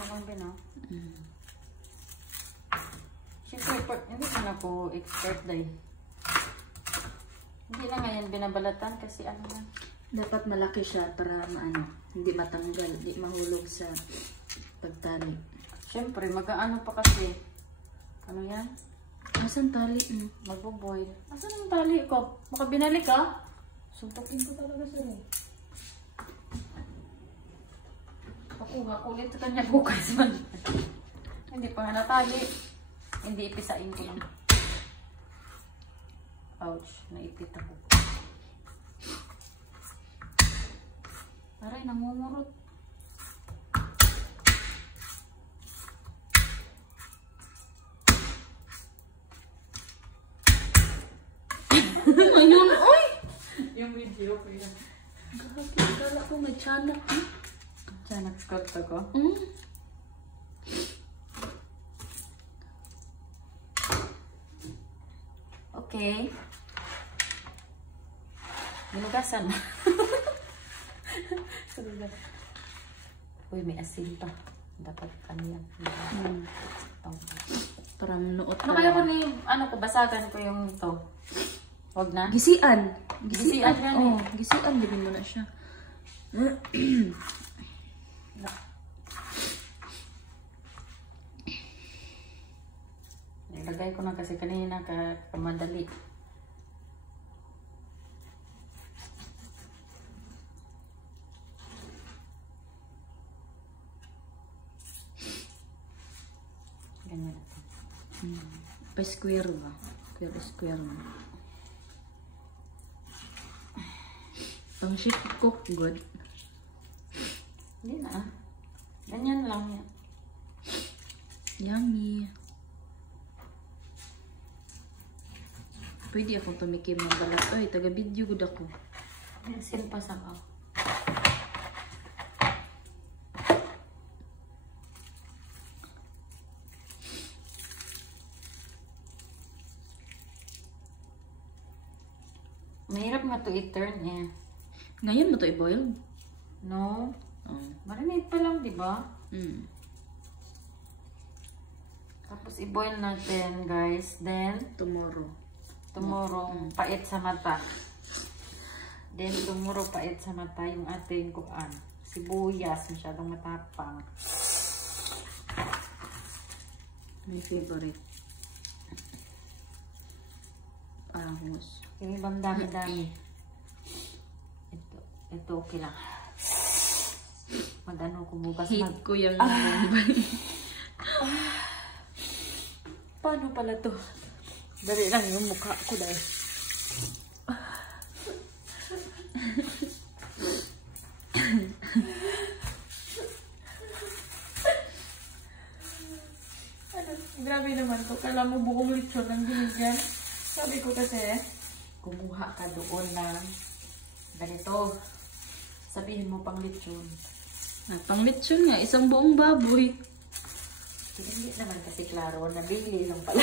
na lang din, oh. Siyempre, hindi ko na po expert dahil. Hindi na ngayon binabalatan kasi ano na. Dapat malaki siya para maano, hindi matanggal, hindi mahulog sa pagtali. Siyempre, magkaano pa kasi. Ano yan? Asan tali? Magbo-boil. Asan ang tali ko? Baka binalik ka? Suntukin ko talaga sila. Ako nga, kulit sa kanya bukas man. Hindi pa nga natali. Hindi ipisain ko lang. Ouch, naipit ako. Aray, namumurot. Ayun, oy! Yung video ko yan. Kala ko may tiyanak. Tiyanak skirt ako. Okay. Ginugasan na. Uy, may asin pa. Dapat kanya. Para manuot. Ano kaya ko ni, ano ko, basagan ko yung ito. Huwag na? Gisian. Gisian yan eh. Gisian, gawin mo na siya. Nilagay ko na kasi kanina kamadali. Ganyan ito. Pa-square ba? Square mo. Pang chef cook, good. Hindi na. Ganyan lang yan. Yummy. Pwede akong tumikim ng balat. Ay, taga-video good ako. Asin pa sa ako. Mahirap nga to i-turn eh. Ngayon mo to i-boil? No. Marinate pa lang, di ba? Tapos i-boil natin, guys. Then, tomorrow, pait sa mata. Then, tomorrow, pait sa mata yung ating kuan. Sibuyas, masyadong matapang. My favorite. Ahos. Yung ibang dami-dami. Ito okay lang. Mag-ano ko bukas. Hate ko yung Paano pala to? Dali lang yung mukha ko dahil. Grabe naman to. Kala mo buong lechon ng binigyan. Sabi ko kasi, kumuha ka doon ng ganito. Sabihin mo pang lechon. Pang lechon nga, isang buong baboy. Hindi naman kasi klaro, nabili lang pala.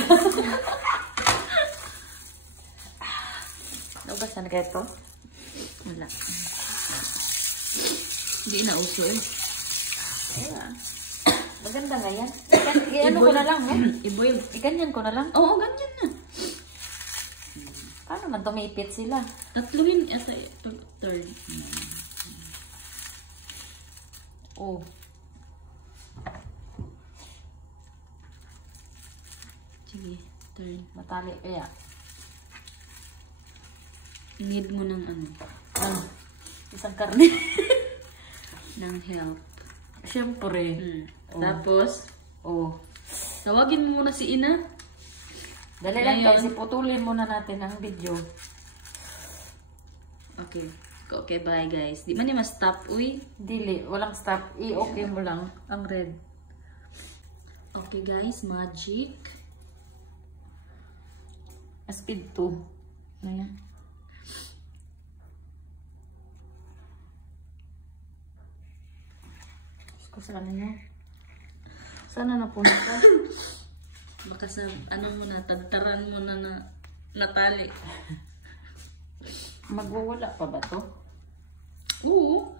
Naugasan ka ito? Wala. Hindi na uso eh. Ayan. Maganda nga yan. I-ano ko na lang eh. I-boil. I-ganyan ko na lang. Oo, ganyan na. Paano man tumipit sila? Tatluhin ata third. Oh. Sige, third. Matali kaya. Need mo ng ano? Isang karne. Ng help. Siyempre. Oh. Tapos, tawagin mo muna si Ina. Dali lang kasi putulin muna natin ang video. Okay. Okay, bye guys. Di man niya ma-stop, uy. Dili, walang stop. I-okay mo lang ang red. Okay guys, magic. Speed 2. Ayan. Gusto ko sa kanina. Sana napunta ka. Baka sa ano mo na, tagtaran mo na natali. Magwawala pa ba to? Oo.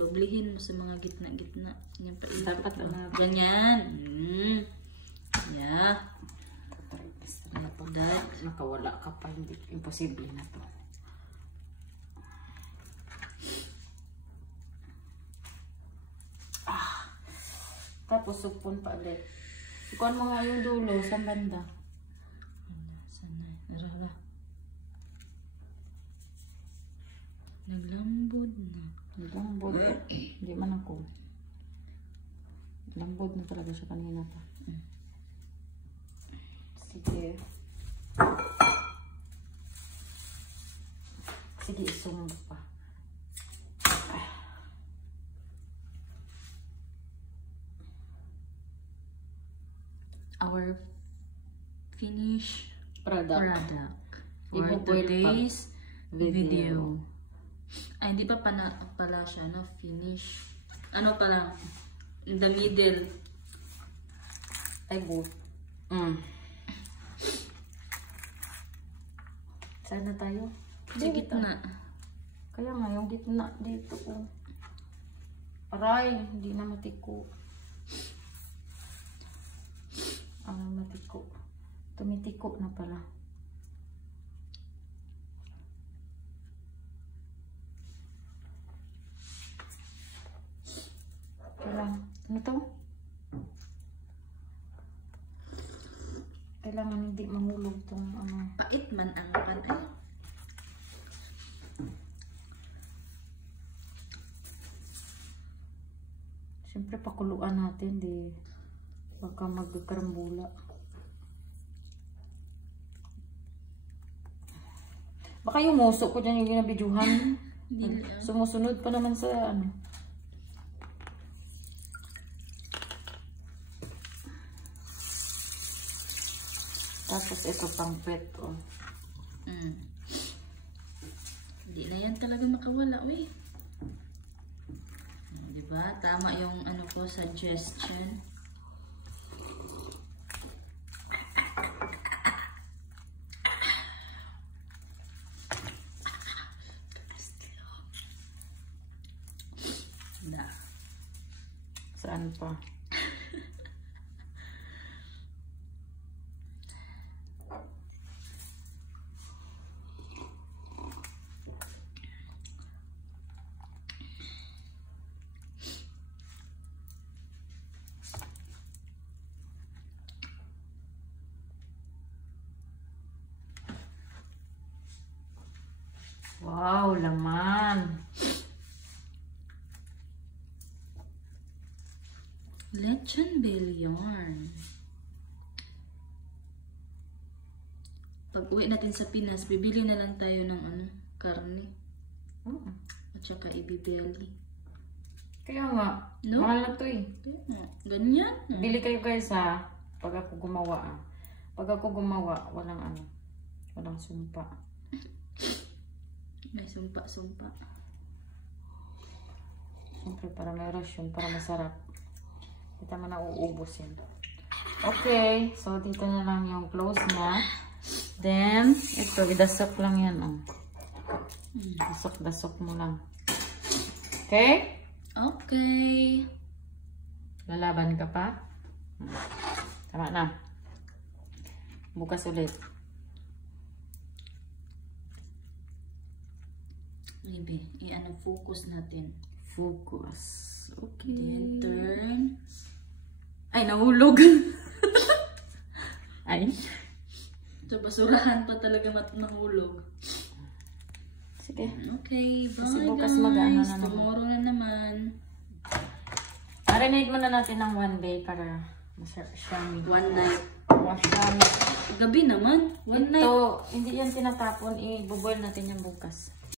Doblihin mo sa mga gitna-gitna. Yan pa. Dapat ganyan. Yeah. That. Nakawala ka pa, hindi imposible na to. Tapos supon pa ulit. Ikuan mo nga yung dulo sa banda. Sana. Narala. Naglambod na. Naglambod. Hindi man ako. Lambod na talaga siya kanina pa. Sige. Sige, isumog pa. Our finished Product. for today's video. Ay, hindi pa pala siya, no? Finish. Ano pala? In the middle. Ay, good. Saan na tayo? Sa gitna. Kaya nga, yung gitna dito. Aray, hindi na matiko. Matiko. Tumitiko na pala. Kailangan, ano to? Kailangan hindi mahulog tong ano. Pait man ang panay. Siyempre pakuluan natin, di baka magkarambula. Baka yung muso ko dyan yung ginabidyuhan. Sumusunod pa naman sa ano. Tapos ito pang pet, oh. Hindi na yan talaga makawala, uy. Diba? Tama yung ano ko, suggestion. Saan pa? Wow, laman. Lechon bell yarn. Pag uwi natin sa Pinas, bibili na lang tayo ng ano, karne. At saka ibibeli. Kaya nga, no? Mahal na to eh. Kaya nga, ganyan. Bili kayo guys ha, pag ako gumawa. Pag ako gumawa, walang ano, walang sumpa. May sumpa-sumpa. Siyempre para may rasyon, para masarap. Kita mo na uubos yan. Okay, so dito na lang yung close na. Then, ito, idasok lang yan. Oh. Dasok mo lang. Okay? Okay. Lalaban ka pa? Tama na. Bukas ulit. Maybe, i-ano, focus natin. Focus. Okay. Then turn. Ay, nahulog. Ay. Ito, basurahan pa talaga nahulog. Sige. Okay, bye kasi bukas guys. mag-ano na naman. Tomorrow na naman. Marinate muna natin ng 1 day para masyami. 1 night. Masyami. Gabi naman. 1 night. Ito, hindi yan tinatapon. I-boil natin yung bukas.